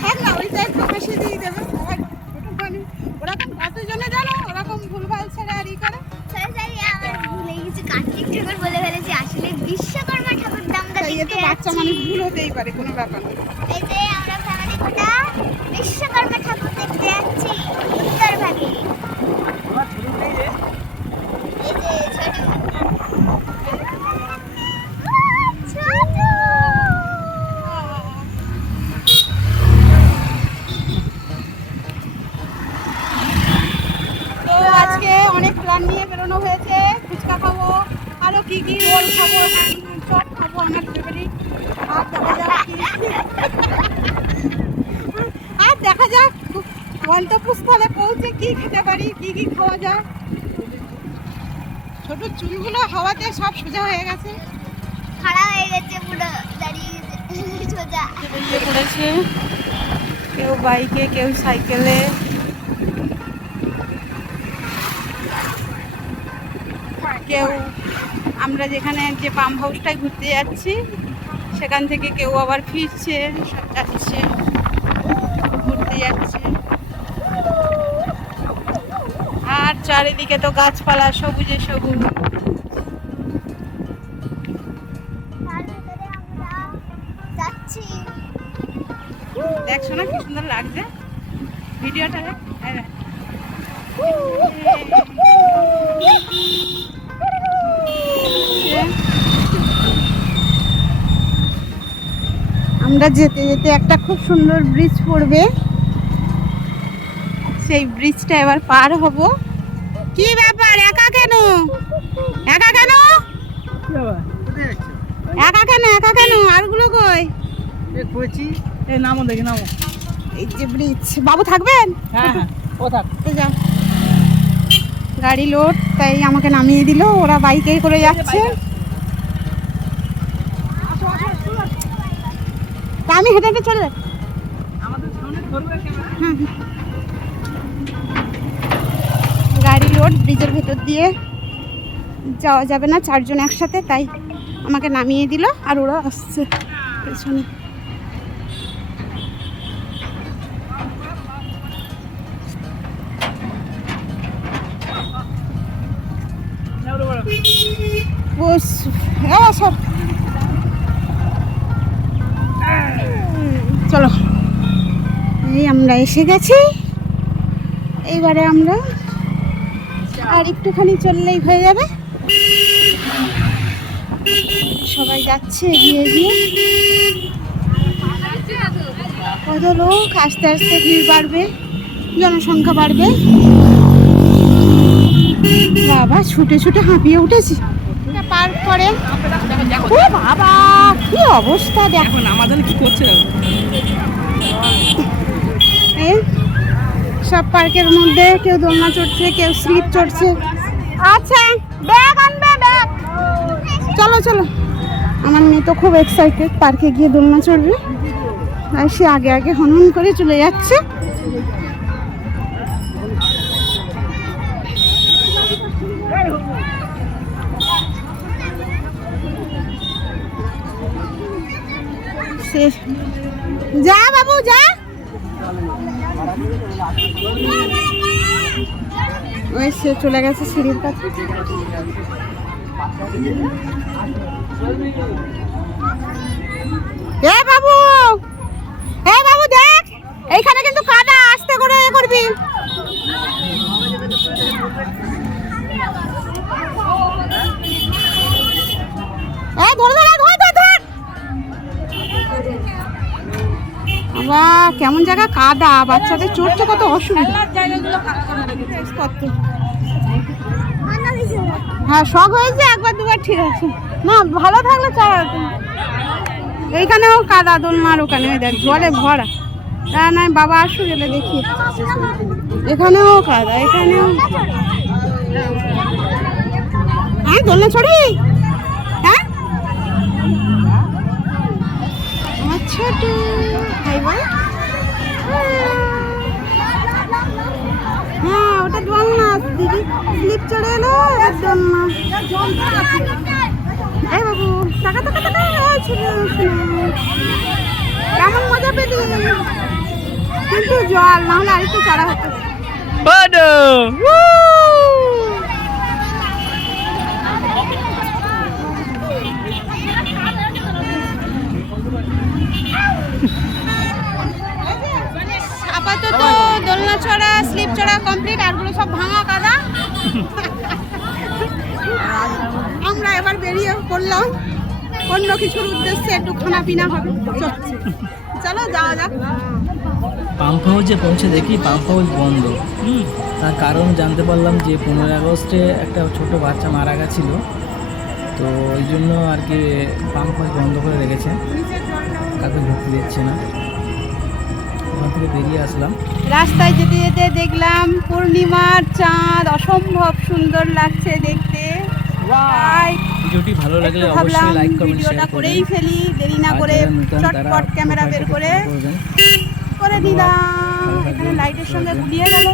থাক না, ওইটা একটু হাসি দিয়ে দেবে। ওরকম কতজনে জানো ওরকম ভুলভাল ছেড়ে আর ই করে। ভুলে গেছি, কার্তিক ঠাকুর বলে ফেলেছি, আসলে বিশ্বকর্মা ঠাকুর আমরা দেখতে বাচ্চা মানুষ ভুল হতেই পারে, কোনো ব্যাপার না। এই যে আমরা ফ্যামিলি গোটা বিশ্বকর্মা ঠাকুর দেখতে যাচ্ছি উত্তরভাগে। এই যে ছোট আজকে অনেক প্ল্যান নিয়ে বেরোনো হয়েছে। ফুচকা খাবো, আরো কি কি রোল খাবো, চপ খাবো, আমার ফেভারিট। আর দেখা যাক গন্তব্যস্থলে পৌঁছে কি খেতে পারি, কি কি খাওয়া যায়। ছোট চুলগুলো হাওয়াতে সব সোজা হয়ে গেছে, খাড়া হয়ে গেছে, পুরো দাঁড়িয়ে সোজা বেরিয়ে পড়েছে। কেউ বাইকে, কেউ সাইকেলে। কেউ আমরা যেখানে যে পাম্প হাউসটায় ঘুরতে যাচ্ছি সেখান থেকে কেউ আবার ফিরছে, সব যাচ্ছে, ঘুরতে যাচ্ছে। আর চারিদিকে তো গাছপালা, সবুজে সবুজ। যাচ্ছি, দেখছো না কি সুন্দর লাগছে ভিডিওটা? আমরা যেতে যেতে একটা খুব সুন্দর ব্রিজ পড়বে, সেই ব্রিজটা এবার পার হব। কি ব্যাপার, একা কেন? একা কেন? একা কেন? একা কেন? আরগুলো কই? নামো দেখি, নামো। এই যে ব্রিজ। বাবু থাকবেন? হ্যাঁ, ও থাক। যাও, গাড়ি লোড, তাই আমাকে নামিয়ে দিল। ওরা বাইকে করে যাচ্ছে, আমি হেঁটে হেঁটে চলে যাই। গাড়ি লোড, ব্রিজের ভেতর দিয়ে যাওয়া যাবে না চারজন একসাথে, তাই আমাকে নামিয়ে দিল। আর ওরা আসছে পেছনে। চলো, এই আমরা এসে গেছি। এইবারে আমরা আর একটুখানি চললেই হয়ে যাবে। সবাই যাচ্ছে এগিয়ে এগিয়ে। কত লোক, আস্তে আস্তে ভিড় বাড়বে, জনসংখ্যা বাড়বে। বাবা, ছুটে ছুটে হাঁপিয়ে উঠেছি। পার্ক করে, ও বাবা কি অবস্থা দেখো। আমাদের কি করছে সব পার্কের মধ্যে কেউ দোলনা চড়ছে, কেউ স্লিপ চড়ছে। আচ্ছা, ব্যাগ আনবে, ব্যাগ। চলো চলো, আমার মেয়ে তো খুব এক্সাইটেড পার্কে গিয়ে দোলনা চড়বে, আর সে আগে আগে হনহন করে চলে যাচ্ছে। যা বাবু যা। ওই সে চলে গেছে সিঁড়ির কাছে। এ বাবু, এ বাবু দেখ, এইখানে কিন্তু কাদা, আস্তে করে এ করবি। এই ধরে ধরে ধর ধর ধর। বাবা, কেমন জায়গা, কাদা, বাচ্চাদের চড়তে কত অসুবিধা। হ্যাঁ, শখ হয়েছে একবার দুবার, ঠিক আছে না, ভালো থাকলে চড়া। এইখানেও কাদা, দোলনার ওখানে দেখ জলে ভরা। তা নয় বাবা আসু গেলে দেখি। এখানেও কাদা, এখানেও। হ্যাঁ, দোলনা চড়ি। হ্যাঁ, আমার ছোট ভাই বল। হ্যাঁ, ওটা দোলনা দিদি, স্লিপ চড়ে এলো, দোলনা। এই বাবু টাকা টাকা টাকা কেমন মজা পেলি কিন্তু জল না হলে আরেকটু চড়া হতো আপাতত দোলনা চড়া স্লিপ চড়া কমপ্লিট, আরগুলো সব ভাঙা কাদা। আমরা এবার বেরিয়ে পড়লাম অন্য কিছুর উদ্দেশ্যে, একটু খানা পিনা হবে। চলো যাওয়া যাক। পাম্প হাউসে পৌঁছে দেখি পাম্প হাউস বন্ধ। তার কারণ জানতে পারলাম যে 15 আগস্টে একটা ছোট বাচ্চা মারা গেছিলো, তো ওই জন্য আর কি পাম্প হাউস বন্ধ করে রেখেছে, কাউকে ঢুকতে দিচ্ছে না। ওখান থেকে বেরিয়ে আসলাম। রাস্তায় যেতে যেতে দেখলাম পূর্ণিমার চাঁদ, অসম্ভব সুন্দর লাগছে দেখতে। তাই ভিডিওটি ভালো লাগলে একটু ভাবলাম অবশ্যই লাইক কমেন্ট ভিডিওটা শেয়ার করেই করবেন। ফেলি, দেরি না আর করে যারা নতুন তারা চটপট ক্যামেরা বের করে করবেন। করে দিলাম। এখানে লাইটের সঙ্গে গুলিয়ে গেল।